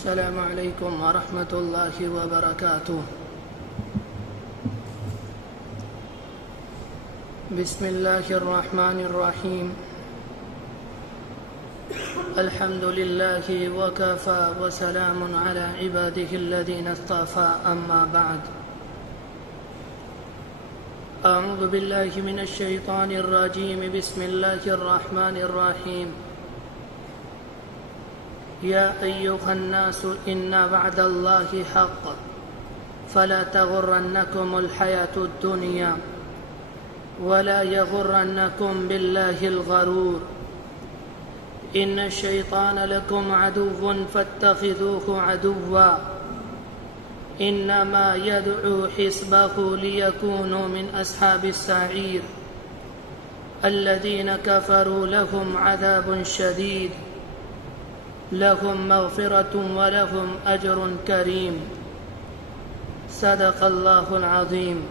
السلام علیکم ورحمۃ اللہ وبرکاتہ۔ بسم اللہ الرحمن الرحیم۔ الحمد للہ وکفی وسلام علی عباده الذین اصطفی، اما بعد۔ اعوذ باللہ من الشیطان الرجیم، بسم اللہ الرحمن الرحیم۔ یا ایھا الناس ان وعد اللہ حق فلا تغرنکم الحیاۃ الدنیا ولا یغرنکم باللہ الغرور ان الشیطان لکم عدو فاتخذوه عدوا انما يدعو حزبه ليكونوا من اصحاب السعیر الذین کفروا لهم عذاب شدید لهم مغفرة ولهم أجر كريم۔ صدق الله العظيم۔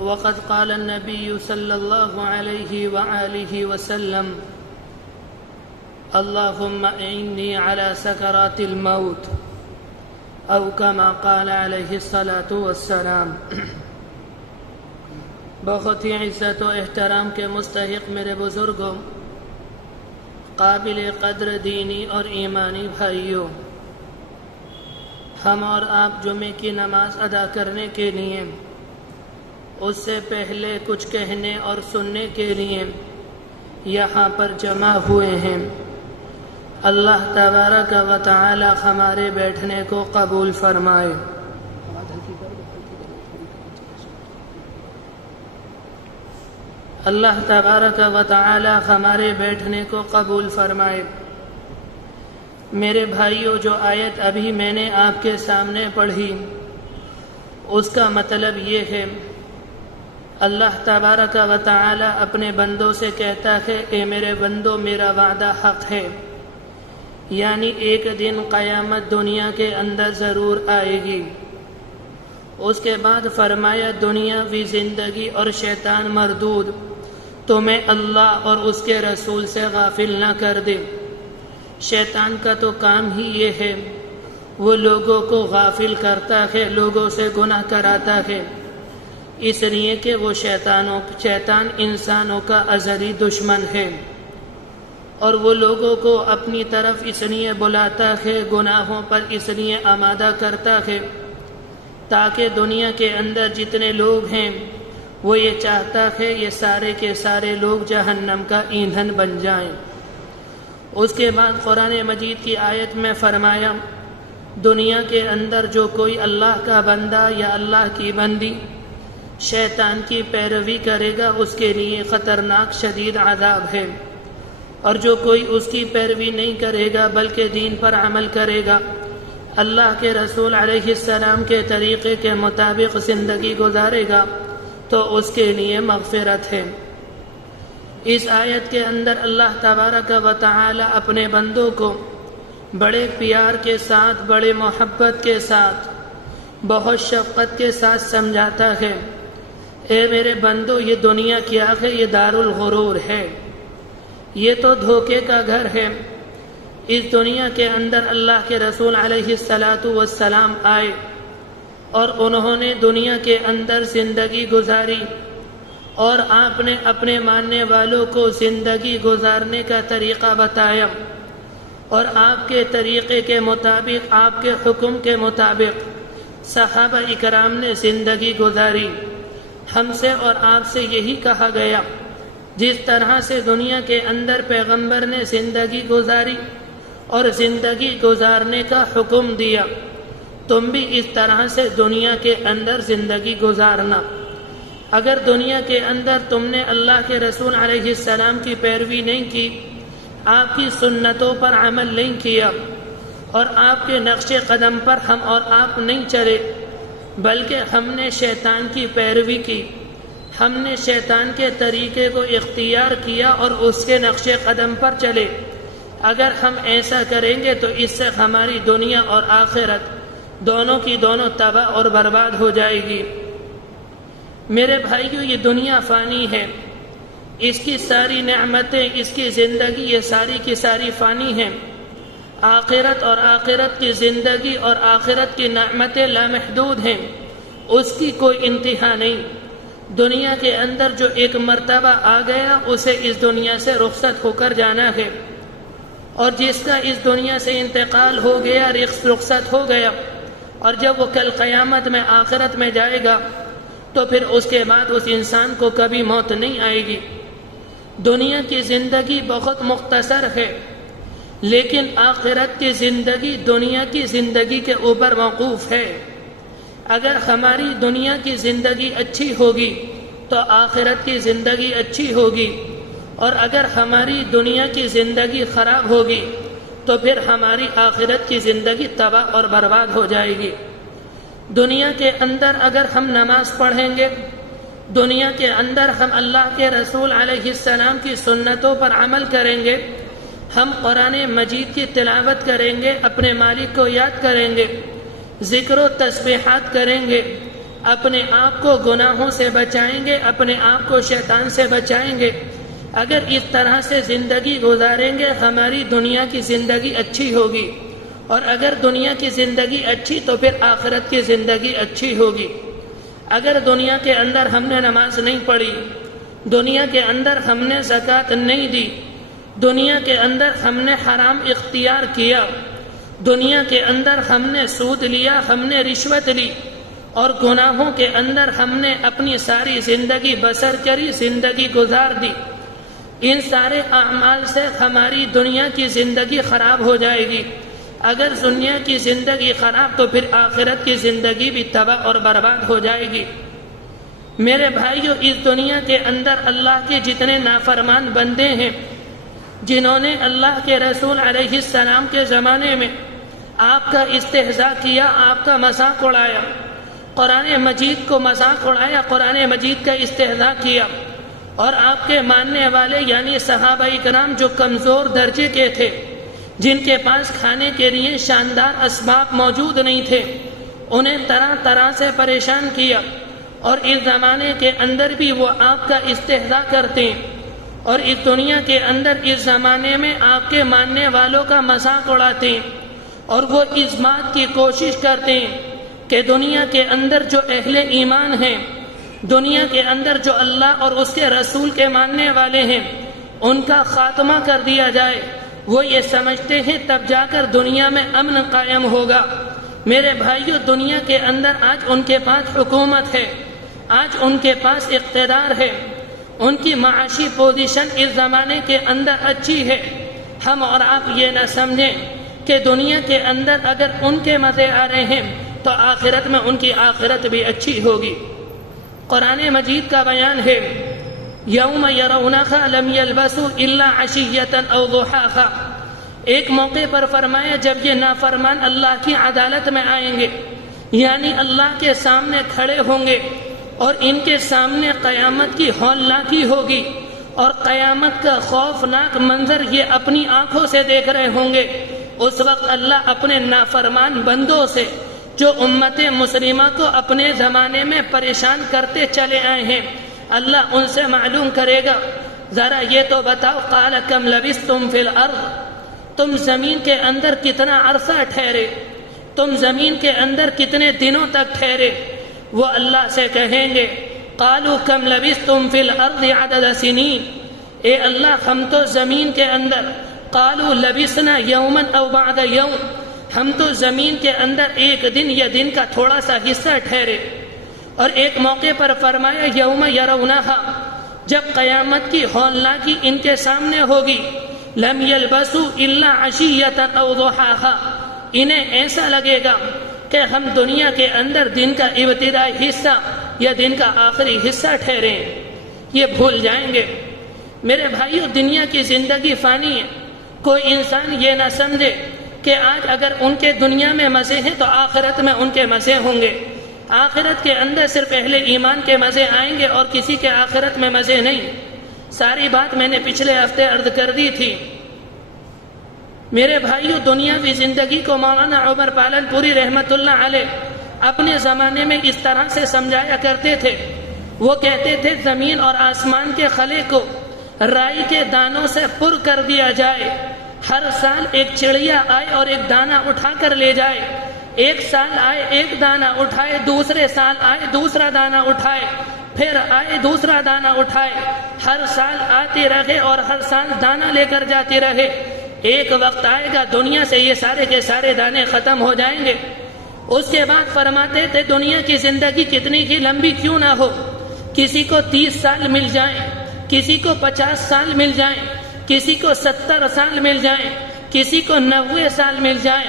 وقد قال النبي صلى الله عليه وآله وسلم: اللهم إني على سكرات الموت، أو كما قال عليه الصلاة والسلام۔ بہت ہی عزت و احترام کے مستحق میرے بزرگوں، قابل قدر دینی اور ایمانی بھائیوں، ہم اور آپ جمعے کی نماز ادا کرنے کے لیے، اس سے پہلے کچھ کہنے اور سننے کے لیے یہاں پر جمع ہوئے ہیں۔ اللہ تبارک و تعالی ہمارے بیٹھنے کو قبول فرمائے۔ اللہ تبارک و تعالی ہمارے بیٹھنے کو قبول فرمائے۔ میرے بھائیوں، جو آیت ابھی میں نے آپ کے سامنے پڑھی، اس کا مطلب یہ ہے، اللہ تبارک و تعالی اپنے بندوں سے کہتا ہے، اے میرے بندو، میرا وعدہ حق ہے، یعنی ایک دن قیامت دنیا کے اندر ضرور آئے گی۔ اس کے بعد فرمایا، دنیاوی زندگی اور شیطان مردود تمہیں اللہ اور اس کے رسول سے غافل نہ کر دے۔ شیطان کا تو کام ہی یہ ہے، وہ لوگوں کو غافل کرتا ہے، لوگوں سے گناہ کراتا ہے، اس لیے کہ وہ شیطان انسانوں کا ازلی دشمن ہے، اور وہ لوگوں کو اپنی طرف اس لیے بلاتا ہے، گناہوں پر اس لیے آمادہ کرتا ہے، تاکہ دنیا کے اندر جتنے لوگ ہیں وہ یہ چاہتا ہے یہ سارے کے سارے لوگ جہنم کا ایندھن بن جائیں۔ اس کے بعد قرآن مجید کی آیت میں فرمایا، دنیا کے اندر جو کوئی اللہ کا بندہ یا اللہ کی بندی شیطان کی پیروی کرے گا، اس کے لیے خطرناک شدید عذاب ہے، اور جو کوئی اس کی پیروی نہیں کرے گا بلکہ دین پر عمل کرے گا، اللہ کے رسول علیہ السلام کے طریقے کے مطابق زندگی گزارے گا، تو اس کے لیے مغفرت ہے۔ اس آیت کے اندر اللہ تبارک و تعالی اپنے بندوں کو بڑے پیار کے ساتھ، بڑے محبت کے ساتھ، بہت شفقت کے ساتھ سمجھاتا ہے، اے میرے بندو، یہ دنیا کیا ہے؟ یہ دار الغرور ہے، یہ تو دھوکے کا گھر ہے۔ اس دنیا کے اندر اللہ کے رسول علیہ السلام آئے، اور انہوں نے دنیا کے اندر زندگی گزاری، اور آپ نے اپنے ماننے والوں کو زندگی گزارنے کا طریقہ بتایا، اور آپ کے طریقے کے مطابق، آپ کے حکم کے مطابق صحابہ اکرام نے زندگی گزاری۔ ہم سے اور آپ سے یہی کہا گیا، جس طرح سے دنیا کے اندر پیغمبر نے زندگی گزاری اور زندگی گزارنے کا حکم دیا، تم بھی اس طرح سے دنیا کے اندر زندگی گزارنا۔ اگر دنیا کے اندر تم نے اللہ کے رسول علیہ السلام کی پیروی نہیں کی، آپ کی سنتوں پر عمل نہیں کیا، اور آپ کے نقش قدم پر ہم اور آپ نہیں چلے، بلکہ ہم نے شیطان کی پیروی کی، ہم نے شیطان کے طریقے کو اختیار کیا اور اس کے نقش قدم پر چلے، اگر ہم ایسا کریں گے تو اس سے ہماری دنیا اور آخرت دونوں کی دونوں تباہ اور برباد ہو جائے گی۔ میرے بھائیو، یہ دنیا فانی ہے، اس کی ساری نعمتیں، اس کی زندگی، یہ ساری کی ساری فانی ہیں۔ آخرت اور آخرت کی زندگی اور آخرت کی نعمتیں لامحدود ہیں، اس کی کوئی انتہا نہیں۔ دنیا کے اندر جو ایک مرتبہ آ گیا اسے اس دنیا سے رخصت ہو کر جانا ہے، اور جس کا اس دنیا سے انتقال ہو گیا، رخصت ہو گیا، اور جب وہ کل قیامت میں آخرت میں جائے گا تو پھر اس کے بعد اس انسان کو کبھی موت نہیں آئے گی۔ دنیا کی زندگی بہت مختصر ہے، لیکن آخرت کی زندگی دنیا کی زندگی کے اوپر موقوف ہے۔ اگر ہماری دنیا کی زندگی اچھی ہوگی تو آخرت کی زندگی اچھی ہوگی، اور اگر ہماری دنیا کی زندگی خراب ہوگی تو پھر ہماری آخرت کی زندگی تباہ اور برباد ہو جائے گی۔ دنیا کے اندر اگر ہم نماز پڑھیں گے، دنیا کے اندر ہم اللہ کے رسول علیہ السلام کی سنتوں پر عمل کریں گے، ہم قرآن مجید کی تلاوت کریں گے، اپنے مالک کو یاد کریں گے، ذکر و تسبیحات کریں گے، اپنے آپ کو گناہوں سے بچائیں گے، اپنے آپ کو شیطان سے بچائیں گے۔ اگر اس طرح سے زندگی گزاریں گے ہماری دنیا کی زندگی اچھی ہوگی، اور اگر دنیا کی زندگی اچھی تو پھر آخرت کی زندگی اچھی ہوگی۔ اگر دنیا کے اندر ہم نے نماز نہیں پڑھی، دنیا کے اندر ہم نے زکوٰۃ نہیں دی، دنیا کے اندر ہم نے حرام اختیار کیا، دنیا کے اندر ہم نے سود لیا، ہم نے رشوت لی، اور گناہوں کے اندر ہم نے اپنی ساری زندگی بسر کری، زندگی گزار دی، ان سارے اعمال سے ہماری دنیا کی زندگی خراب ہو جائے گی۔ اگر دنیا کی زندگی خراب تو پھر آخرت کی زندگی بھی تباہ اور برباد ہو جائے گی۔ میرے بھائیو، اس دنیا کے اندر اللہ کے جتنے نافرمان بندے ہیں، جنہوں نے اللہ کے رسول علیہ السلام کے زمانے میں آپ کا استہزاء کیا، آپ کا مذاق اڑایا، قرآن مجید کو مذاق اڑایا، قرآن مجید کا استہزاء کیا، اور آپ کے ماننے والے یعنی صحابہ کرام جو کمزور درجے کے تھے، جن کے پاس کھانے کے لیے شاندار اسباب موجود نہیں تھے، انہیں طرح طرح سے پریشان کیا، اور اس زمانے کے اندر بھی وہ آپ کا استہزاء کرتے ہیں، اور اس دنیا کے اندر اس زمانے میں آپ کے ماننے والوں کا مذاق اڑاتے ہیں، اور وہ اس بات کی کوشش کرتے ہیں کہ دنیا کے اندر جو اہل ایمان ہیں، دنیا کے اندر جو اللہ اور اس کے رسول کے ماننے والے ہیں، ان کا خاتمہ کر دیا جائے۔ وہ یہ سمجھتے ہیں تب جا کر دنیا میں امن قائم ہوگا۔ میرے بھائیو، دنیا کے اندر آج ان کے پاس حکومت ہے، آج ان کے پاس اقتدار ہے، ان کی معاشی پوزیشن اس زمانے کے اندر اچھی ہے۔ ہم اور آپ یہ نہ سمجھیں کہ دنیا کے اندر اگر ان کے مزے آ رہے ہیں تو آخرت میں ان کی آخرت بھی اچھی ہوگی۔ قرآن مجید کا بیان ہے، یوم یرونہا لم یلبسوا الا عشیۃ او ضحاہا۔ ایک موقع پر فرمایا جب یہ نافرمان اللہ کی عدالت میں آئیں گے، یعنی اللہ کے سامنے کھڑے ہوں گے، اور ان کے سامنے قیامت کی ہولناکی ہوگی، اور قیامت کا خوفناک منظر یہ اپنی آنکھوں سے دیکھ رہے ہوں گے۔ اس وقت اللہ اپنے نافرمان بندوں سے جو امت مسلمہ کو اپنے زمانے میں پریشان کرتے چلے آئے ہیں، اللہ ان سے معلوم کرے گا، ذرا یہ تو بتاؤ، قال کم لبثتم فی الارض، تم زمین کے اندر کتنا عرصہ ٹھہرے، تم زمین کے اندر کتنے دنوں تک ٹھہرے؟ وہ اللہ سے کہیں گے، قالوا کم لبثتم فی الارض عدد سنین، اے اللہ ہم تو زمین کے اندر، قالوا لبثنا یوما او بعد یوم، ہم تو زمین کے اندر ایک دن یا دن کا تھوڑا سا حصہ ٹھہرے۔ اور ایک موقع پر فرمایا یوم یرونہا، جب قیامت کی ہولناکی ان کے سامنے ہوگی، لم یلبسوا الا عشیۃ او ضحاہا، انہیں ایسا لگے گا کہ ہم دنیا کے اندر دن کا ابتدائی حصہ یا دن کا آخری حصہ ٹھہرے، یہ بھول جائیں گے۔ میرے بھائیو، دنیا کی زندگی فانی ہے، کوئی انسان یہ نہ سمجھے کہ آج اگر ان کے دنیا میں مزے ہیں تو آخرت میں ان کے مزے ہوں گے۔ آخرت کے اندر صرف اہل ایمان کے مزے آئیں گے اور کسی کے آخرت میں مزے نہیں۔ ساری بات میں نے پچھلے ہفتے عرض کر دی تھی۔ میرے بھائیو، دنیاوی زندگی کو مولانا عمر پالن پوری رحمت اللہ علیہ اپنے زمانے میں اس طرح سے سمجھایا کرتے تھے۔ وہ کہتے تھے زمین اور آسمان کے خلے کو رائی کے دانوں سے پر کر دیا جائے، ہر سال ایک چڑیا آئے اور ایک دانہ اٹھا کر لے جائے، ایک سال آئے ایک دانہ اٹھائے، دوسرے سال آئے دوسرا دانہ اٹھائے، پھر آئے دوسرا دانہ اٹھائے، ہر سال آتے رہے اور ہر سال دانہ لے کر جاتے رہے، ایک وقت آئے گا دنیا سے یہ سارے کے سارے دانے ختم ہو جائیں گے۔ اس کے بعد فرماتے تھے دنیا کی زندگی کتنی ہی لمبی کیوں نہ ہو، کسی کو 30 سال مل جائیں، کسی کو 50 سال مل جائیں، کسی کو 70 سال مل جائیں، کسی کو 90 سال مل جائیں،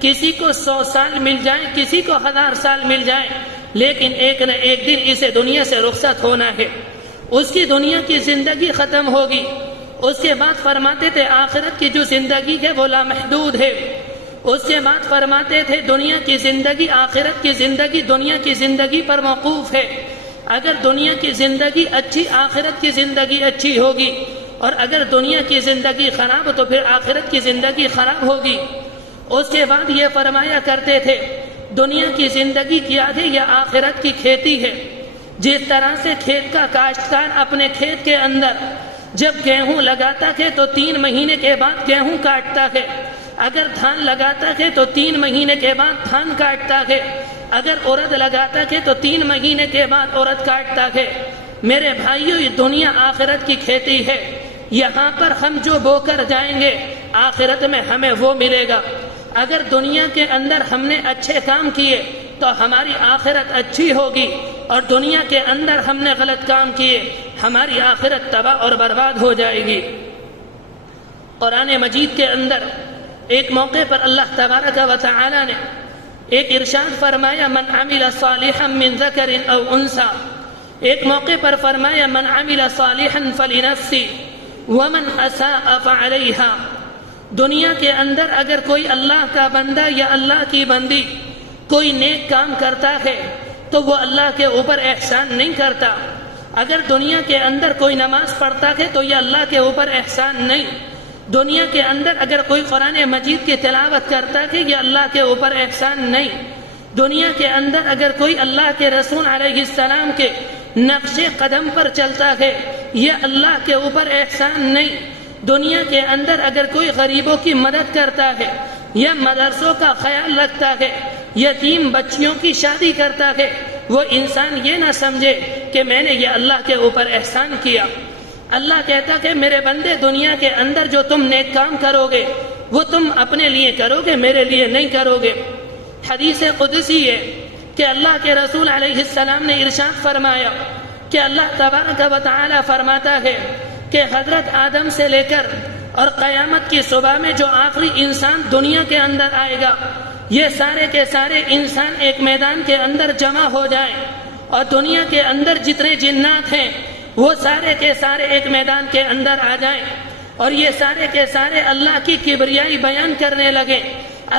کسی کو 100 سال مل جائیں، کسی کو 1000 سال مل جائیں، لیکن ایک نہ ایک دن اسے دنیا سے رخصت ہونا ہے، اس کی دنیا کی زندگی ختم ہوگی۔ اس کے بعد فرماتے تھے آخرت کی جو زندگی ہے وہ لامحدود ہے۔ اس کے بعد فرماتے تھے دنیا کی زندگی، آخرت کی زندگی دنیا کی زندگی پر موقوف ہے۔ اگر دنیا کی زندگی اچھی، آخرت کی زندگی اچھی ہوگی، اور اگر دنیا کی زندگی خراب تو پھر آخرت کی زندگی خراب ہوگی۔ اس کے بعد یہ فرمایا کرتے تھے دنیا کی زندگی کیا ہے، یہ آخرت کی کھیتی ہے۔ جس طرح سے کھیت کا کاشتکار اپنے کھیت کے اندر جب گیہوں لگاتا ہے تو 3 مہینے کے بعد گیہوں کاٹتا ہے، اگر دھان لگاتا ہے تو 3 مہینے کے بعد دھان کاٹتا ہے، اگر ارد لگاتا ہے تو 3 مہینے کے بعد ارد کاٹتا ہے۔ میرے بھائیو، یہ دنیا آخرت کی کھیتی ہے، یہاں پر ہم جو بو کر جائیں گے آخرت میں ہمیں وہ ملے گا۔ اگر دنیا کے اندر ہم نے اچھے کام کیے تو ہماری آخرت اچھی ہوگی، اور دنیا کے اندر ہم نے غلط کام کیے ہماری آخرت تباہ اور برباد ہو جائے گی۔ قرآن مجید کے اندر ایک موقع پر اللہ تبارک و تعالی نے ایک ارشاد فرمایا من عمل صالحا من ذکر او انثى، ایک موقع پر فرمایا من عمل صالحا فلنفسه ومن اساء فعليها۔ دنیا کے اندر اگر کوئی اللہ کا بندہ یا اللہ کی بندی کوئی نیک کام کرتا ہے تو وہ اللہ کے اوپر احسان نہیں کرتا۔ اگر دنیا کے اندر کوئی نماز پڑھتا ہے تو یہ اللہ کے اوپر احسان نہیں۔ دنیا کے اندر اگر کوئی قرآن مجید کی تلاوت کرتا ہے یہ اللہ کے اوپر احسان نہیں۔ دنیا کے اندر اگر کوئی اللہ کے رسول علیہ السلام کے نقش قدم پر چلتا ہے یہ اللہ کے اوپر احسان نہیں۔ دنیا کے اندر اگر کوئی غریبوں کی مدد کرتا ہے یا مدرسوں کا خیال رکھتا ہے، یتیم بچیوں کی شادی کرتا ہے، وہ انسان یہ نہ سمجھے کہ میں نے یہ اللہ کے اوپر احسان کیا۔ اللہ کہتا کہ میرے بندے دنیا کے اندر جو تم نیک کام کرو گے وہ تم اپنے لیے کرو گے، میرے لیے نہیں کرو گے۔ حدیث قدسی ہے کہ اللہ کے رسول علیہ السلام نے ارشاد فرمایا کہ اللہ تبارک و تعالی فرماتا ہے کہ حضرت آدم سے لے کر اور قیامت کی صبح میں جو آخری انسان دنیا کے اندر آئے گا یہ سارے کے سارے انسان ایک میدان کے اندر جمع ہو جائیں، اور دنیا کے اندر جتنے جنات ہیں وہ سارے کے سارے ایک میدان کے اندر آ جائیں، اور یہ سارے کے سارے اللہ کی کبریائی بیان کرنے لگے،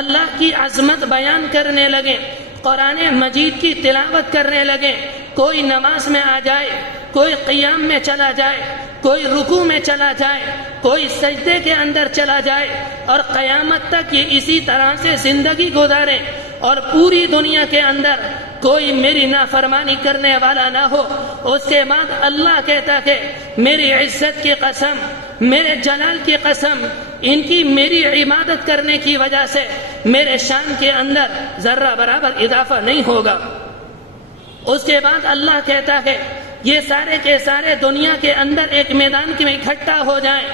اللہ کی عظمت بیان کرنے لگے، قرآن مجید کی تلاوت کرنے لگے۔ کوئی نماز میں آ جائے، کوئی قیام میں چلا جائے، کوئی رکوع میں چلا جائے، کوئی سجدے کے اندر چلا جائے، اور قیامت تک یہ اسی طرح سے زندگی گزارے، اور پوری دنیا کے اندر کوئی میری نافرمانی کرنے والا نہ ہو۔ اس کے بعد اللہ کہتا ہے میری عزت کی قسم، میرے جلال کی قسم، ان کی میری عبادت کرنے کی وجہ سے میرے شان کے اندر ذرہ برابر اضافہ نہیں ہوگا۔ اس کے بعد اللہ کہتا ہے یہ سارے کے سارے دنیا کے اندر ایک میدان میں اکٹھا ہو جائیں،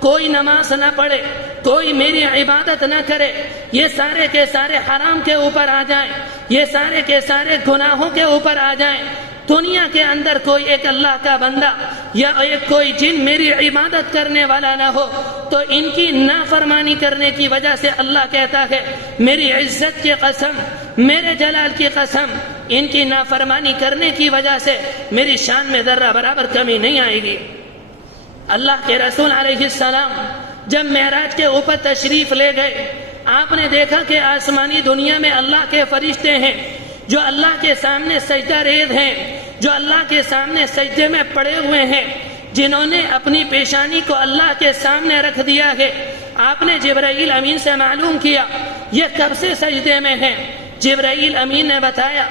کوئی نماز نہ پڑھے، کوئی میری عبادت نہ کرے، یہ سارے کے سارے حرام کے اوپر آ جائیں، یہ سارے کے سارے گناہوں کے اوپر آ جائیں۔ دنیا کے اندر کوئی ایک اللہ کا بندہ یا ایک کوئی جن میری عبادت کرنے والا نہ ہو تو ان کی نافرمانی کرنے کی وجہ سے اللہ کہتا ہے میری عزت کی قسم، میرے جلال کی قسم، ان کی نافرمانی کرنے کی وجہ سے میری شان میں ذرہ برابر کمی نہیں آئے گی۔ اللہ کے رسول علیہ السلام جب معراج کے اوپر تشریف لے گئے، آپ نے دیکھا کہ آسمانی دنیا میں اللہ کے فرشتے ہیں جو اللہ کے سامنے سجدہ ریز ہیں، جو اللہ کے سامنے سجدے میں پڑے ہوئے ہیں، جنہوں نے اپنی پیشانی کو اللہ کے سامنے رکھ دیا ہے۔ آپ نے جبرائیل امین سے معلوم کیا یہ کب سے سجدے میں ہیں۔ جبرائیل امین نے بتایا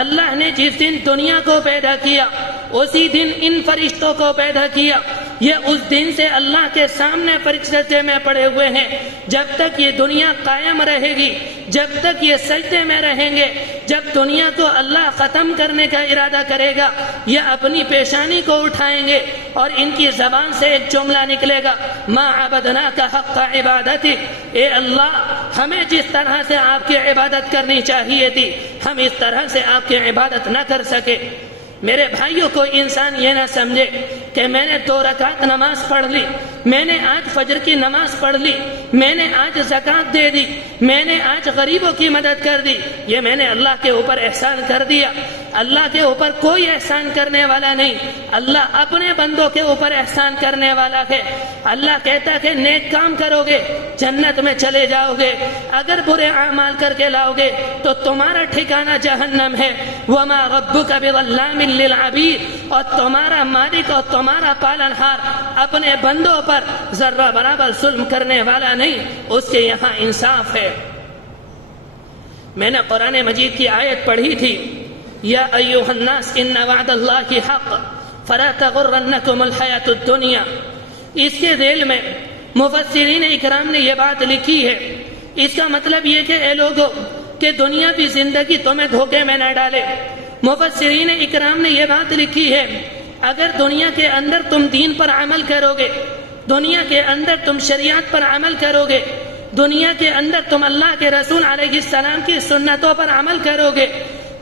اللہ نے جس دن دنیا کو پیدا کیا اسی دن ان فرشتوں کو پیدا کیا، یہ اس دن سے اللہ کے سامنے سجدے میں پڑے ہوئے ہیں. جب تک یہ دنیا قائم رہے گی، جب تک یہ سجدے میں رہیں گے، جب دنیا کو اللہ ختم کرنے کا ارادہ کرے گا، یہ اپنی پیشانی کو اٹھائیں گے اور ان کی زبان سے ایک جملہ نکلے گا، ما عبدناک حق عبادتک. اے اللہ، ہمیں جس طرح سے آپ کی عبادت کرنی چاہیے تھی ہم اس طرح سے آپ کی عبادت نہ کر سکے. میرے بھائیوں کو انسان یہ نہ سمجھے کہ میں نے 2 رکعت نماز پڑھ لی، میں نے آج فجر کی نماز پڑھ لی، میں نے آج زکوٰۃ دے دی، میں نے آج غریبوں کی مدد کر دی، یہ میں نے اللہ کے اوپر احسان کر دیا. اللہ کے اوپر کوئی احسان کرنے والا نہیں، اللہ اپنے بندوں کے اوپر احسان کرنے والا ہے. اللہ کہتا ہے نیک کام کرو گے جنت میں چلے جاؤ گے، اگر برے اعمال کر کے لاؤ گے تو تمہارا ٹھکانہ جہنم ہے. وما ربک بظلام للعبید، اور تمہارا مالک اور تمہارا پالنہار اپنے بندوں پر ذرہ برابر ظلم کرنے والا نہیں، اس کے یہاں انصاف ہے. میں نے قرآن مجید کی آیت پڑھی تھی، یا ایھا الناس ان وعد اللہ حق فلا تغرنکم الحیاۃ الدنیا. اس کے ذیل میں مفسرین اکرام نے یہ بات لکھی ہے، اس کا مطلب یہ کہ اے لوگوں کہ دنیا کی زندگی تمہیں دھوکے میں نہ ڈالے. مفسرین اکرام نے یہ بات لکھی ہے، اگر دنیا کے اندر تم دین پر عمل کرو گے، دنیا کے اندر تم شریعت پر عمل کرو گے، دنیا کے اندر تم اللہ کے رسول علیہ السلام کی سنتوں پر عمل کرو گے،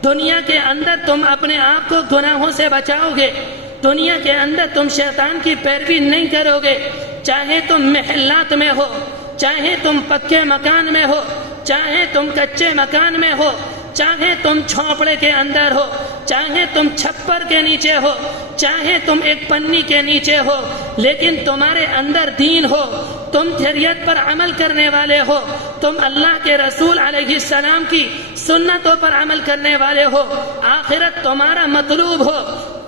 دنیا کے اندر تم اپنے آپ کو گناہوں سے بچاؤ گے، دنیا کے اندر تم شیطان کی پیروی نہیں کرو گے، چاہے تم محلات میں ہو، چاہے تم پکے مکان میں ہو، چاہے تم کچے مکان میں ہو، چاہے تم جھونپڑے کے اندر ہو، چاہے تم چھپر کے نیچے ہو، چاہے تم ایک پنی کے نیچے ہو، لیکن تمہارے اندر دین ہو، تم شریعت پر عمل کرنے والے ہو، تم اللہ کے رسول علیہ السلام کی سنتوں پر عمل کرنے والے ہو، آخرت تمہارا مطلوب ہو،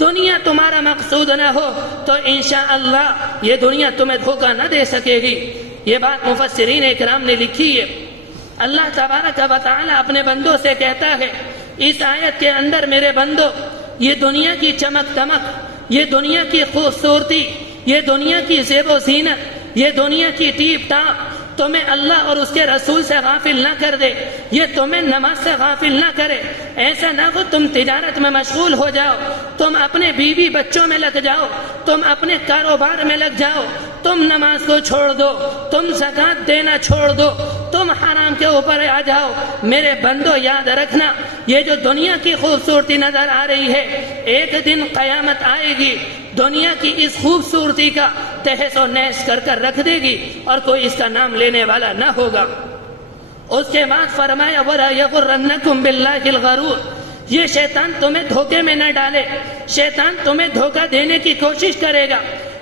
دنیا تمہارا مقصود نہ ہو، تو انشاءاللہ یہ دنیا تمہیں دھوکہ نہ دے سکے گی. یہ بات مفسرین اکرام نے لکھی ہے. اللہ تبارک و تعالی اپنے بندوں سے کہتا ہے اس آیت کے اندر، میرے بندو، یہ دنیا کی چمک دمک، یہ دنیا کی خوبصورتی، یہ دنیا کی زیب و زینت، یہ دنیا کی ٹیپ ٹاپ تمہیں اللہ اور اس کے رسول سے غافل نہ کر دے، یہ تمہیں نماز سے غافل نہ کرے. ایسا نہ ہو تم تجارت میں مشغول ہو جاؤ، تم اپنے بیوی بچوں میں لگ جاؤ، تم اپنے کاروبار میں لگ جاؤ، تم نماز کو چھوڑ دو، تم زکوٰۃ دینا چھوڑ دو، تم حرام کے اوپر آ جاؤ. میرے بندو یاد رکھنا، یہ جو دنیا کی خوبصورتی نظر آ رہی ہے، ایک دن قیامت آئے گی، دنیا کی اس خوبصورتی کا تہس و نیس کر کر رکھ دے گی اور کوئی اس کا نام لینے والا نہ ہوگا. اس کے بعد فرمایا وَلَا يَغُرَّنَّكُمْ بِاللَّهِ الْغَرُورُ، یہ شیطان تمہیں دھوکے میں نہ ڈالے. شیطان تمہیں دھوکہ دینے کی کوشش کرے گا،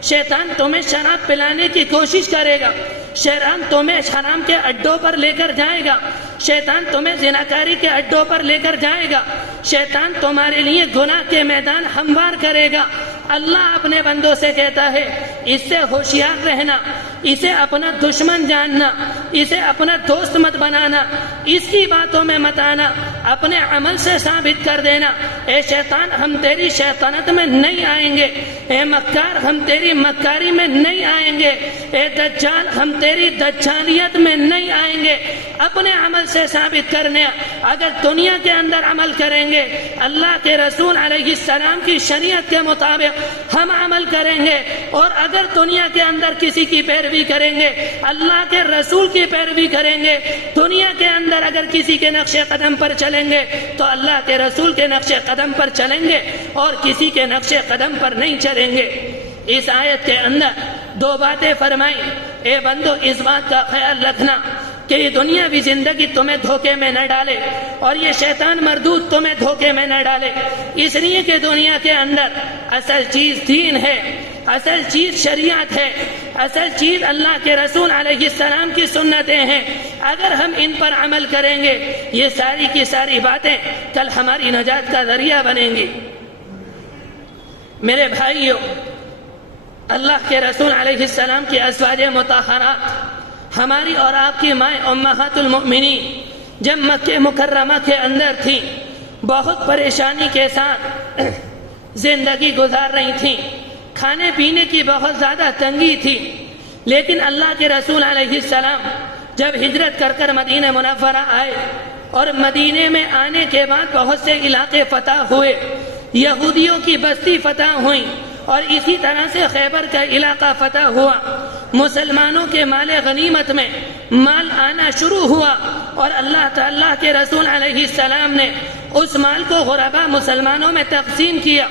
شیطان تمہیں شراب پلانے کی کوشش کرے گا، شیطان تمہیں حرام کے اڈوں پر لے کر جائے گا، شیطان تمہیں زناکاری کے اڈوں پر لے کر جائے گا، شیطان تمہارے لیے گناہ کے میدان ہموار کرے گا. اللہ اپنے بندوں سے کہتا ہے اس سے ہوشیار رہنا، اسے اپنا دشمن جاننا، اسے اپنا دوست مت بنانا، اس کی باتوں میں مت آنا، اپنے عمل سے ثابت کر دینا اے شیطان ہم تیری شیطنت میں نہیں آئیں گے، اے مکار ہم تیری مکاری میں نہیں آئیں گے، اے دجال ہم تیری دجالیت میں نہیں آئیں گے. اپنے عمل سے ثابت کرنے، اگر دنیا کے اندر عمل کریں گے، اللہ کے رسول علیہ السلام کی شریعت کے مطابق ہم عمل کریں گے، اور اگر دنیا کے اندر کسی کی پیروی کریں گے، اللہ کے رسول کی پیروی کریں گے، دنیا کے اندر اگر کسی کے نقش قدم پر چلیں گے تو اللہ کے رسول کے نقش قدم پر چلیں گے اور کسی کے نقش قدم پر نہیں چلیں گے. اس آیت کے اندر 2 باتیں فرمائیں. اے بندو اس بات کا خیال رکھنا کہ یہ دنیاوی زندگی تمہیں دھوکے میں نہ ڈالے اور یہ شیطان مردود تمہیں دھوکے میں نہ ڈالے، اس لیے کہ دنیا کے اندر اصل چیز دین ہے، اصل چیز شریعت ہے، اصل چیز اللہ کے رسول علیہ السلام کی سنتیں ہیں. اگر ہم ان پر عمل کریں گے یہ ساری کی ساری باتیں کل ہماری نجات کا ذریعہ بنیں گی. میرے بھائیوں، اللہ کے رسول علیہ السلام کی ازواج مطہرات ہماری اور آپ کی مائیں امہات المؤمنین جب مکہ مکرمہ کے اندر تھی بہت پریشانی کے ساتھ زندگی گزار رہی تھیں، کھانے پینے کی بہت زیادہ تنگی تھی، لیکن اللہ کے رسول علیہ السلام جب ہجرت کر کر مدینہ منورہ آئے اور مدینے میں آنے کے بعد بہت سے علاقے فتح ہوئے، یہودیوں کی بستی فتح ہوئی اور اسی طرح سے خیبر کا علاقہ فتح ہوا، مسلمانوں کے مال غنیمت میں مال آنا شروع ہوا اور اللہ تعالیٰ کے رسول علیہ السلام نے اس مال کو غربا مسلمانوں میں تقسیم کیا،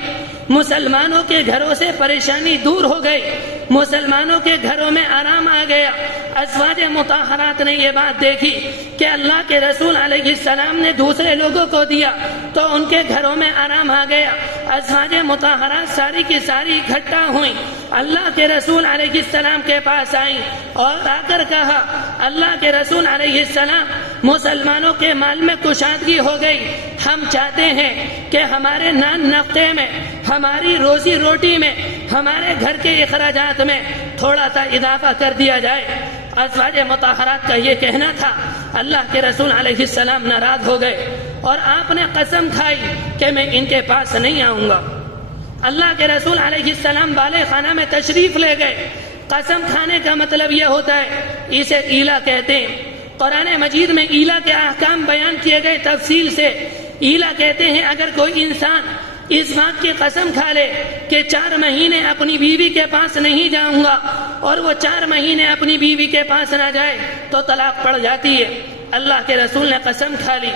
مسلمانوں کے گھروں سے پریشانی دور ہو گئی، مسلمانوں کے گھروں میں آرام آ گیا۔ ازواج مطہرات نے یہ بات دیکھی کہ اللہ کے رسول علیہ السلام نے دوسرے لوگوں کو دیا تو ان کے گھروں میں آرام آ گیا۔ ازواج مطہرات ساری کی ساری اکٹھا ہوئیں، اللہ کے رسول علیہ السلام کے پاس آئیں اور آ کر کہا، اللہ کے رسول علیہ السلام مسلمانوں کے مال میں کشادگی ہو گئی، ہم چاہتے ہیں کہ ہمارے نان نفقے میں، ہماری روزی روٹی میں، ہمارے گھر کے اخراجات میں تھوڑا سا اضافہ کر دیا جائے۔ ازواج مطہرات کا یہ کہنا تھا۔ اللہ کے رسول علیہ السلام ناراض ہو گئے اور آپ نے قسم کھائی کہ میں ان کے پاس نہیں آؤں گا۔ اللہ کے رسول علیہ السلام بالے خانہ میں تشریف لے گئے۔ قسم کھانے کا مطلب یہ ہوتا ہے، اسے ایلا کہتے ہیں۔ قرآن مجید میں ایلا کے احکام بیان کیے گئے تفصیل سے۔ ایلا کہتے ہیں اگر کوئی انسان اس بات کی قسم کھا لے کہ 4 مہینے اپنی بیوی کے پاس نہیں جاؤں گا اور وہ 4 مہینے اپنی بیوی کے پاس نہ جائے تو طلاق پڑ جاتی ہے۔ اللہ کے رسول نے قسم کھا لی۔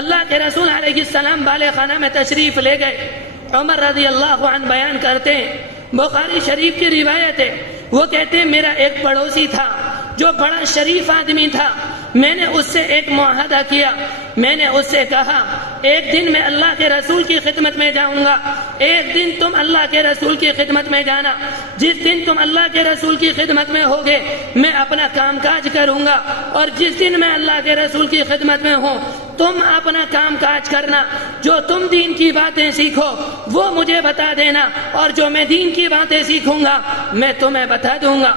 اللہ کے رسول علیہ السلام بالے خانہ میں تشریف لے گئے۔ عمر رضی اللہ عنہ بیان کرتے ہیں، بخاری شریف کی روایت ہے، وہ کہتے ہیں میرا ایک پڑوسی تھا جو بڑا شریف آدمی تھا، میں نے اس سے ایک معاہدہ کیا، میں نے اس سے کہا ایک دن میں اللہ کے رسول کی خدمت میں جاؤں گا، ایک دن تم اللہ کے رسول کی خدمت میں جانا، جس دن تم اللہ کے رسول کی خدمت میں ہوگے میں اپنا کام کاج کروں گا، اور جس دن میں اللہ کے رسول کی خدمت میں ہوں تم اپنا کام کاج کرنا، جو تم دین کی باتیں سیکھو وہ مجھے بتا دینا اور جو میں دین کی باتیں سیکھوں گا میں تمہیں بتا دوں گا۔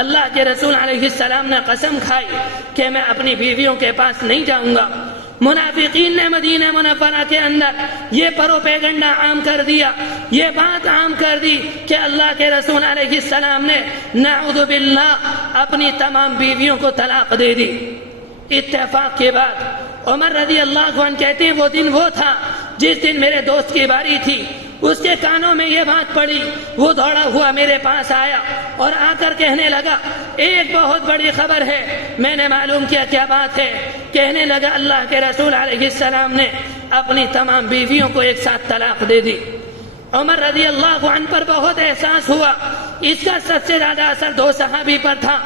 اللہ کے رسول علیہ السلام نے قسم کھائی کہ میں اپنی بیویوں کے پاس نہیں جاؤں گا۔ منافقین نے مدینہ منورہ کے اندر یہ پروپیگنڈا عام کر دیا، یہ بات عام کر دی کہ اللہ کے رسول علیہ السلام نے نعوذ باللہ اپنی تمام بیویوں کو طلاق دے دی۔ اتفاق کے بعد عمر رضی اللہ عنہ کہتے ہیں وہ دن وہ تھا جس دن میرے دوست کی باری تھی، اس کے کانوں میں یہ بات پڑی، وہ دوڑا ہوا میرے پاس آیا اور آ کر کہنے لگا ایک بہت بڑی خبر ہے۔ میں نے معلوم کیا کیا بات ہے، کہنے لگا اللہ کے رسول علیہ السلام نے اپنی تمام بیویوں کو ایک ساتھ طلاق دے دی۔ عمر رضی اللہ عنہ پر بہت احساس ہوا۔ اس کا سب سے زیادہ اثر 2 صحابی پر تھا،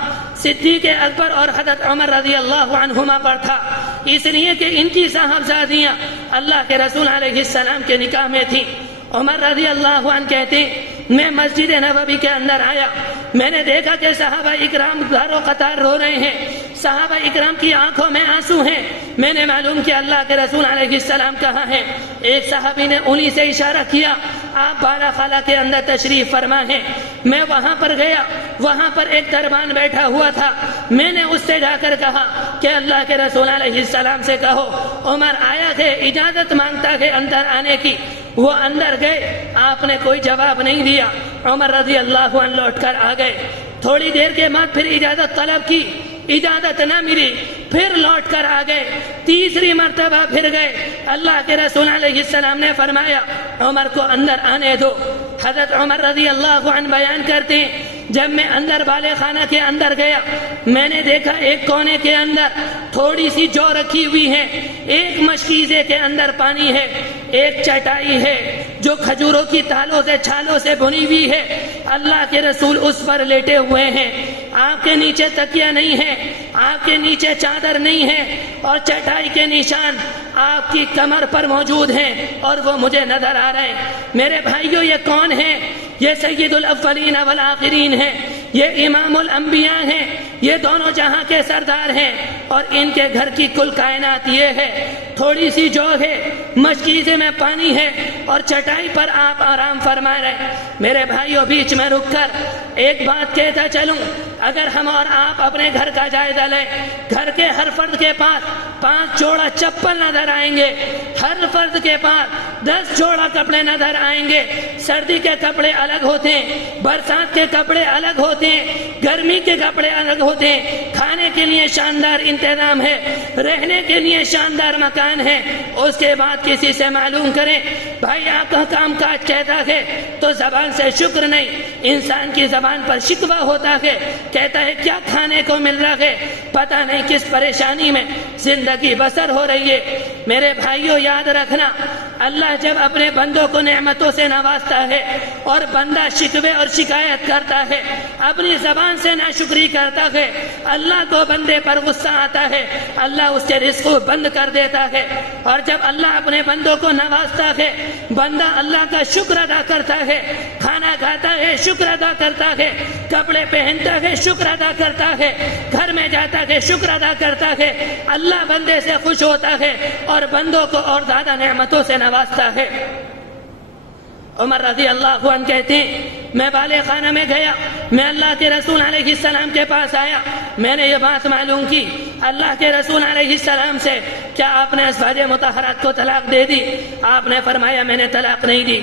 صدیق اکبر اور حضرت عمر رضی اللہ عنہما پر تھا، اس لیے کہ ان کی صاحبزادیاں اللہ کے رسول علیہ السلام کے نکاح میں تھیں۔ عمر رضی اللہ عنہ کہتے ہیں میں مسجد نبوی کے اندر آیا، میں نے دیکھا کہ صحابہ اکرام دارو قطار رو رہے ہیں، صحابہ اکرام کی آنکھوں میں آنسو ہیں۔ میں نے معلوم کیا اللہ کے رسول علیہ السلام کہاں ہیں۔ ایک صحابی نے انہی سے اشارہ کیا آپ بالا خالہ کے اندر تشریف فرما ہیں۔ میں وہاں پر گیا، وہاں پر ایک دربان بیٹھا ہوا تھا، میں نے اس سے جا کر کہا کہ اللہ کے رسول علیہ السلام سے کہو عمر آیا ہے، اجازت مانگتا ہے اندر آنے کی۔ وہ اندر گئے، آپ نے کوئی جواب نہیں دیا۔ عمر رضی اللہ عنہ لوٹ کر آ گئے، تھوڑی دیر کے بعد پھر اجازت طلب کی، اجازت نہ ملی، پھر لوٹ کر آ گئے، تیسری مرتبہ پھر گئے۔ اللہ کے رسول علیہ السلام نے فرمایا عمر کو اندر آنے دو۔ حضرت عمر رضی اللہ عنہ بیان کرتے ہیں جب میں اندر بالے خانہ کے اندر گیا میں نے دیکھا ایک کونے کے اندر تھوڑی سی جو رکھی ہوئی ہے، ایک مشکیزے کے اندر پانی ہے، ایک چٹائی ہے جو کھجوروں کی تالوں سے چھالوں سے بنی ہوئی ہے، اللہ کے رسول اس پر لیٹے ہوئے ہیں، آپ کے نیچے تکیہ نہیں ہے، آپ کے نیچے چادر نہیں ہے، اور چٹائی کے نشان آپ کی کمر پر موجود ہیں اور وہ مجھے نظر آ رہے ہیں۔ میرے بھائیوں یہ کون ہیں؟ یہ سید الاولین والآخرین ہیں، یہ امام الانبیاء ہیں، یہ دونوں جہاں کے سردار ہیں، اور ان کے گھر کی کل کائنات یہ ہے، تھوڑی سی جو ہے، مشکیزے میں پانی ہے اور چٹائی پر آپ آرام فرما رہے ہیں۔ میرے بھائیوں بیچ میں رک کر ایک بات کہتا چلوں، اگر ہم اور آپ اپنے گھر کا جائزہ لیں، گھر کے ہر فرد کے پاس 5 جوڑا چپل نظر آئیں گے، ہر فرد کے پاس 10 جوڑا کپڑے نظر آئیں گے۔ سردی کے کپڑے الگ ہوتے ہیں، برسات کے کپڑے الگ ہوتے ہیں، گرمی کے کپڑے الگ ہوتے ہیں، کھانے کے لیے شاندار انتظام ہے، رہنے کے لیے شاندار مکان ہے۔ اس کے بعد کسی سے معلوم کریں بھائی آپ کا کام کاج کہتا ہے تو زبان سے شکر نہیں، انسان کی زبان پر شکوہ ہوتا ہے، کہتا ہے کیا کھانے کو مل رہا ہے، پتہ نہیں کس پریشانی میں زندگی بسر ہو رہی ہے۔ میرے بھائیوں یاد رکھنا، اللہ جب اپنے بندوں کو نعمتوں سے نوازتا ہے اور بندہ شکوے اور شکایت کرتا ہے، اپنی زبان سے ناشکری کرتا ہے، اللہ کو بندے پر غصہ آتا ہے، اللہ اس کے رزق کو بند کر دیتا ہے۔ اور جب اللہ اپنے بندوں کو نوازتا ہے، بندہ اللہ کا شکر ادا کرتا ہے، کھانا کھاتا ہے شکر ادا کرتا ہے، کپڑے پہنتا ہے شکر ادا کرتا ہے، گھر میں جاتا ہے شکر ادا کرتا ہے، اللہ بندے سے خوش ہوتا ہے اور بندوں کو اور زیادہ نعمتوں سے نوازتا ہے۔ عمر رضی اللہ عنہ کہتے ہیں میں بالغ خانہ میں گیا، میں اللہ کے رسول علیہ السلام کے پاس آیا، میں نے یہ بات معلوم کی اللہ کے رسول علیہ السلام سے، کیا آپ نے ازواج مطہرات کو طلاق دے دی؟ آپ نے فرمایا میں نے طلاق نہیں دی۔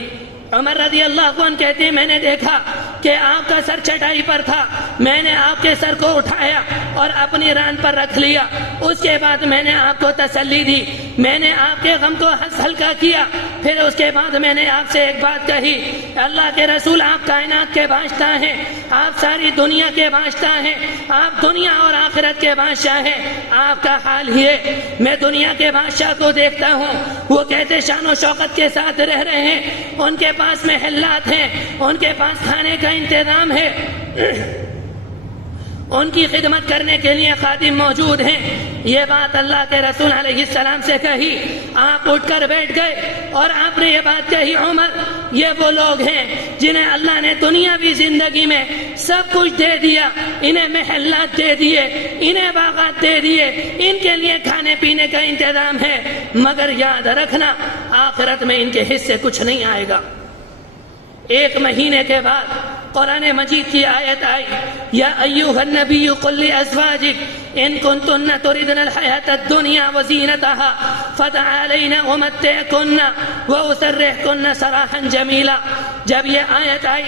عمر رضی اللہ عنہ کہتے ہیں میں نے دیکھا کہ آپ کا سر چٹائی پر تھا، میں نے آپ کے سر کو اٹھایا اور اپنی ران پر رکھ لیا، اس کے بعد میں نے آپ کو تسلی دی، میں نے آپ کے غم کو ہلکا کیا، پھر اس کے بعد میں نے آپ سے ایک بات کہی، اللہ کے رسول آپ کائنات کے بادشاہ ہیں، آپ ساری دنیا کے بادشاہ ہیں، آپ دنیا اور آخرت کے بادشاہ ہیں، آپ کا حال ہی ہے، میں دنیا کے بادشاہ کو دیکھتا ہوں وہ کہتے شان و شوکت کے ساتھ رہ رہے ہیں، ان کے پاس محلات ہیں، ان کے پاس کھانے کا انتظام ہے، ان کی خدمت کرنے کے لیے خادم موجود ہیں۔ یہ بات اللہ کے رسول علیہ السلام سے کہی، آپ اٹھ کر بیٹھ گئے اور آپ نے یہ بات کہی عمر یہ وہ لوگ ہیں جنہیں اللہ نے دنیاوی زندگی میں سب کچھ دے دیا، انہیں محلات دے دیے، انہیں باغات دے دیے، ان کے لیے کھانے پینے کا انتظام ہے، مگر یاد رکھنا آخرت میں ان کے حصے کچھ نہیں آئے گا۔ ایک مہینے کے بعد قرآن مجید کی آیت آئی یا ایھا النبی قل لازواجک ان کنتن تردن الحیاۃ الدنیا وزینتها فتعالین امتعکن واسرحکن سراحا جمیلا۔ جب یہ آیت آئی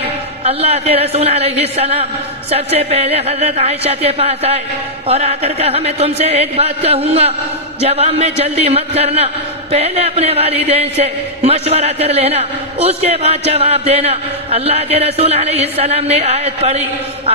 اللہ کے رسول علیہ السلام سب سے پہلے حضرت عائشہ کے پاس آئے اور آ کر کہا میں تم سے ایک بات کہوں گا، جواب میں جلدی مت کرنا، پہلے اپنے والدین سے مشورہ کر لینا، اس کے بعد جواب دینا۔ اللہ کے رسول علیہ السلام نے آیت پڑھی،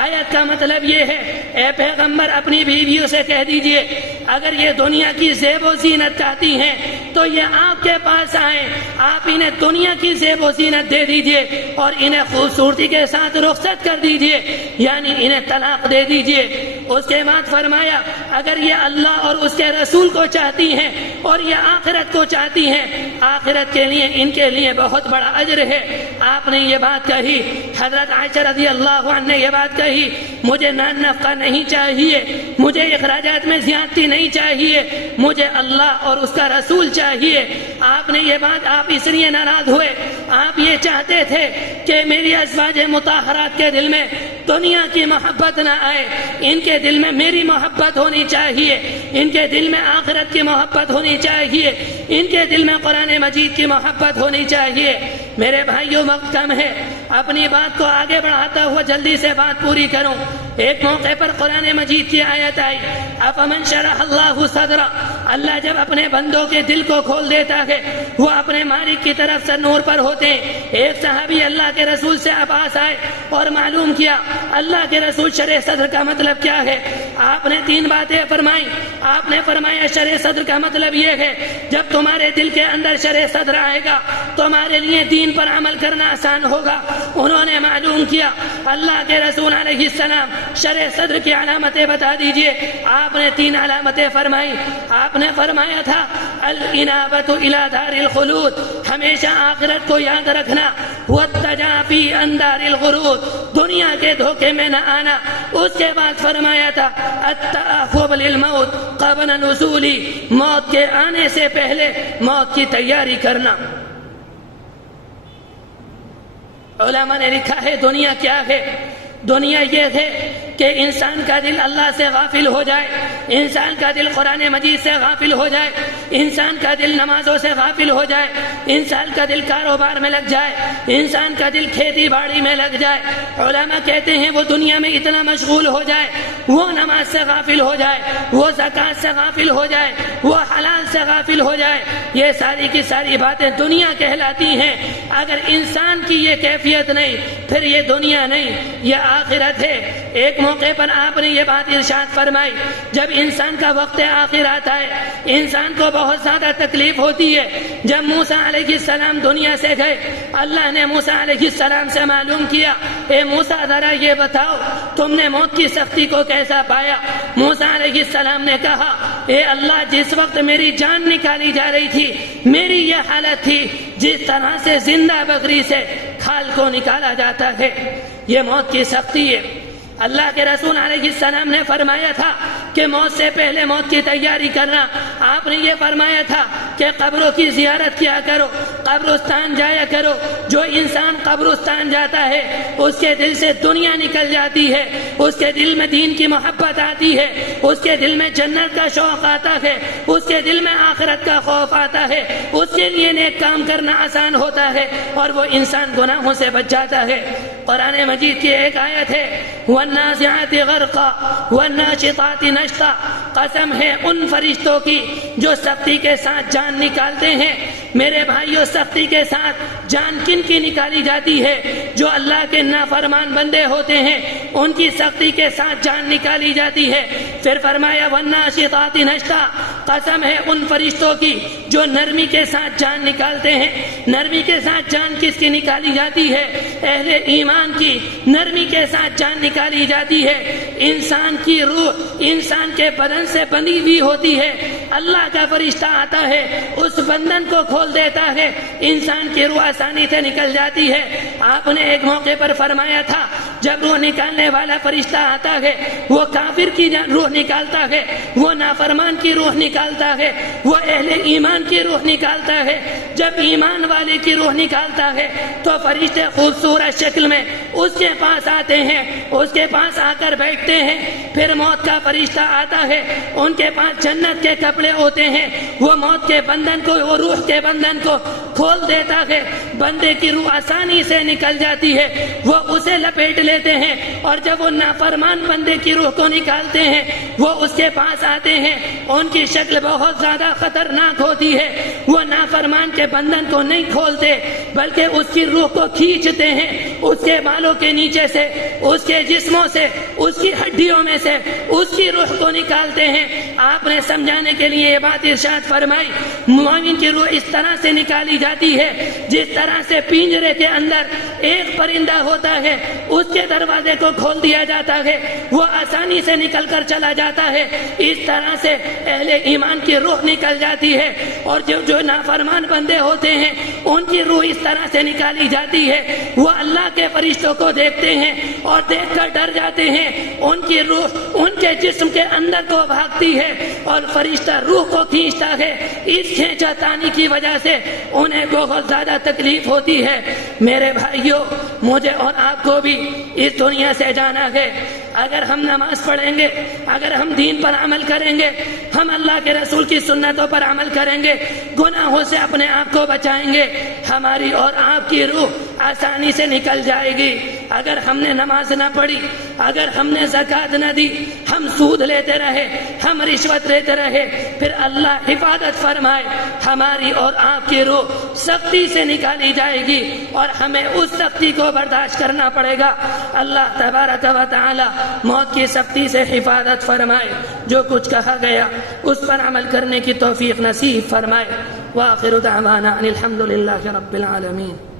آیت کا مطلب یہ ہے اے پیغمبر اپنی بیویوں سے کہہ دیجئے اگر یہ دنیا کی زیب و زینت چاہتی ہیں تو یہ آپ کے پاس آئیں، آپ انہیں دنیا کی زیب و زینت دے دیجئے اور انہیں خوبصورتی کے ساتھ رخصت کر دیجئے، یعنی انہیں طلاق دے دیجئے۔ اس کے بعد فرمایا اگر یہ اللہ اور اس کے رسول کو چاہتی ہیں اور یہ آخرت کو چاہتی ہیں، آخرت کے لیے ان کے لیے بہت بڑا اجر ہے۔ آپ نے یہ بات کہی، حضرت عائشہ رضی اللہ عنہ نے یہ بات کہی مجھے نان نفقہ نہیں چاہیے، مجھے اخراجات میں زیادتی نہیں چاہیے، مجھے اللہ اور اس کا رسول چاہیے۔ آپ نے یہ بات آپ اس لیے ناراض ہوئے، آپ یہ چاہتے تھے کہ میری ازواج مطہرات کے دل میں دنیا کی محبت نہ آئے، ان کے دل میں میری محبت ہونی چاہیے، ان کے دل میں آخرت کی محبت ہونی چاہیے، ان کے دل میں قرآن مجید کی محبت ہونی چاہیے۔ میرے بھائیوں وقت کم ہے، اپنی بات کو آگے بڑھاتا ہوا جلدی سے بات پوری کروں۔ ایک موقع پر قرآن مجید کی آیت آئی افمن شرح اللہ صدرہ، اللہ جب اپنے بندوں کے دل کو کھول دیتا ہے وہ اپنے مالک کی طرف سے نور پر ہوتے ہیں۔ ایک صحابی اللہ کے رسول سے پاس آئے اور معلوم کیا اللہ کے رسول شرح صدر کا مطلب کیا ہے۔ آپ نے 3 باتیں فرمائی، آپ نے فرمایا شرح صدر کا مطلب یہ ہے جب تمہارے دل کے اندر شرح صدر آئے گا تمہارے لیے دین پر عمل کرنا آسان ہوگا۔ انہوں نے معلوم کیا اللہ کے رسول علیہ السلام شرح صدر کی علامتیں بتا دیجئے۔ آپ نے 3 علامتیں فرمائی۔ آپ نے فرمایا تھا الانابۃ الی دار الخلود، ہمیشہ آخرت کو یاد رکھنا، والتجافی عن دار الغرور، دنیا کے دھوکے میں نہ آنا۔ اس کے بعد فرمایا تھا التأہب للموت قبل نزول، موت کے آنے سے پہلے موت کی تیاری کرنا۔ علماء نے لکھا ہے دنیا کیا ہے؟ دنیا یہ ہے کہ انسان کا دل اللہ سے غافل ہو جائے، انسان کا دل قرآن مجید سے غافل ہو جائے، انسان کا دل نمازوں سے غافل ہو جائے، انسان کا دل کاروبار میں لگ جائے، انسان کا دل کھیتی باڑی میں لگ جائے۔ علماء کہتے ہیں وہ دنیا میں اتنا مشغول ہو جائے، وہ نماز سے غافل ہو جائے، وہ زکوٰۃ سے غافل ہو جائے، وہ حلال سے غافل ہو جائے، یہ ساری کی ساری باتیں دنیا کہلاتی ہیں۔ اگر انسان کی یہ کیفیت نہیں پھر یہ دنیا نہیں، یہ آخرت ہے۔ ایک موقع پر آپ نے یہ بات ارشاد فرمائی، جب انسان کا وقت آخر آتا ہے انسان کو بہت زیادہ تکلیف ہوتی ہے۔ جب موسیٰ علیہ السلام دنیا سے گئے، اللہ نے موسیٰ علیہ السلام سے معلوم کیا، اے موسیٰ ذرا یہ بتاؤ تم نے موت کی سختی کو کیسا پایا؟ موسیٰ علیہ السلام نے کہا، اے اللہ، جس وقت میری جان نکالی جا رہی تھی میری یہ حالت تھی جس طرح سے زندہ بکری سے کھال کو نکالا جاتا ہے، یہ موت کی سختی ہے۔ اللہ کے رسول علیہ السلام نے فرمایا تھا کہ موت سے پہلے موت کی تیاری کرنا۔ آپ نے یہ فرمایا تھا کہ قبروں کی زیارت کیا کرو، قبرستان جایا کرو۔ جو انسان قبرستان جاتا ہے اس کے دل سے دنیا نکل جاتی ہے، اس کے دل میں دین کی محبت آتی ہے، اس کے دل میں جنت کا شوق آتا ہے، اس کے دل میں آخرت کا خوف آتا ہے، اس کے لیے نیک کام کرنا آسان ہوتا ہے اور وہ انسان گناہوں سے بچ جاتا ہے۔ قرآن مجید کی ایک آیت ہے، وَالنَّازِعَاتِ غَرْقًا وَالنَّاشِطَاتِ نَشْطًا، قسم ہے ان فرشتوں کی جو سختی کے ساتھ جان نکالتے ہیں۔ میرے بھائیوں، سختی کے ساتھ جان کن کی نکالی جاتی ہے؟ جو اللہ کے نافرمان بندے ہوتے ہیں ان کی سختی کے ساتھ جان نکالی جاتی ہے۔ پھر فرمایا وَالنَّاشِطَاتِ نَشْطًا، قسم ہے ان فرشتوں کی جو نرمی کے ساتھ جان نکالتے ہیں۔ نرمی کے ساتھ جان کس کی نکالی جاتی ہے؟ اہل ایمان کی نرمی کے ساتھ جان نکالی جاتی ہے۔ انسان کی روح انسان کے بدن سے بندھی ہوئی ہوتی ہے، اللہ کا فرشتہ آتا ہے اس بندھن کو کھول دیتا ہے، انسان کی روح آسانی سے نکل جاتی ہے۔ آپ نے ایک موقع پر فرمایا تھا جب روح نکالنے والا فرشتہ آتا ہے وہ کافر کی روح نکالتا ہے، وہ نافرمان کی روح نکالتا ہے، وہ اہل ایمان کی روح نکالتا ہے۔ جب ایمان والے کی روح نکالتا ہے تو فرشتے خوبصورت شکل میں اس کے پاس آتے ہیں، اس کے پاس آ کر بیٹھتے ہیں۔ پھر موت کا فرشتہ آتا ہے، ان کے پاس جنت کے کپڑے ہوتے ہیں، وہ موت کے بندھن کو، وہ روح کے بندھن کو کھول دیتا ہے، بندے کی روح آسانی سے نکل جاتی ہے، وہ اسے لپیٹ لیتے ہیں۔ اور جب وہ نافرمان بندے کی روح کو نکالتے ہیں وہ اس کے پاس آتے ہیں، ان کی شکل بہت زیادہ خطرناک ہوتی ہے، وہ نافرمان کے بندھن کو نہیں کھولتے بلکہ اس کی روح کو کھینچتے ہیں، اس کے بالوں کے نیچے سے، اس کے جسموں سے، اس کی ہڈیوں میں سے اس کی روح کو نکالتے ہیں۔ آپ نے سمجھانے کے لیے یہ بات ارشاد فرمائی، مومن کی روح اس طرح سے نکالی جاتی ہے جس طرح سے پنجرے کے اندر ایک پرندہ ہوتا ہے، اس کے دروازے کو کھول دیا جاتا ہے، وہ آسانی سے نکل کر چلا جاتا ہے، اس طرح سے اہل ایمان کی روح نکل جاتی ہے۔ اور جو نافرمان بندے ہوتے ہیں ان کی روح اس طرح سے نکالی جاتی ہے، وہ اللہ کے فرشتوں کو دیکھتے ہیں اور دیکھ کر ڈر جاتے ہیں، ان کی روح ان کے جسم کے اندر کو بھاگتی ہے اور فرشتہ روح کو کھینچتا ہے۔ اس کھینچا تانی کی وجہ سے انہیں بہت زیادہ تکلیف ہوتی ہے۔ میرے بھائیوں، مجھے اور آپ کو بھی اس دنیا سے جانا ہے۔ اگر ہم نماز پڑھیں گے، اگر ہم دین پر عمل کریں گے، ہم اللہ کے رسول کی سنتوں پر عمل کریں گے، گناہوں سے اپنے آپ کو بچائیں گے، ہماری اور آپ کی روح آسانی سے نکل جائے گی۔ اگر ہم نے نماز نہ پڑھی، اگر ہم نے زکوٰۃ نہ دی، ہم سود لیتے رہے، ہم رشوت لیتے رہے، پھر اللہ حفاظت فرمائے ہماری اور آپ کی روح سختی سے نکالی جائے گی اور ہمیں اس سختی کو برداشت کرنا پڑے گا۔ اللہ تبارک و تعالی موت کی سختی سے حفاظت فرمائے، جو کچھ کہا گیا اس پر عمل کرنے کی توفیق نصیب فرمائے۔ وآخر دعوانا ان الحمد للہ رب العالمین۔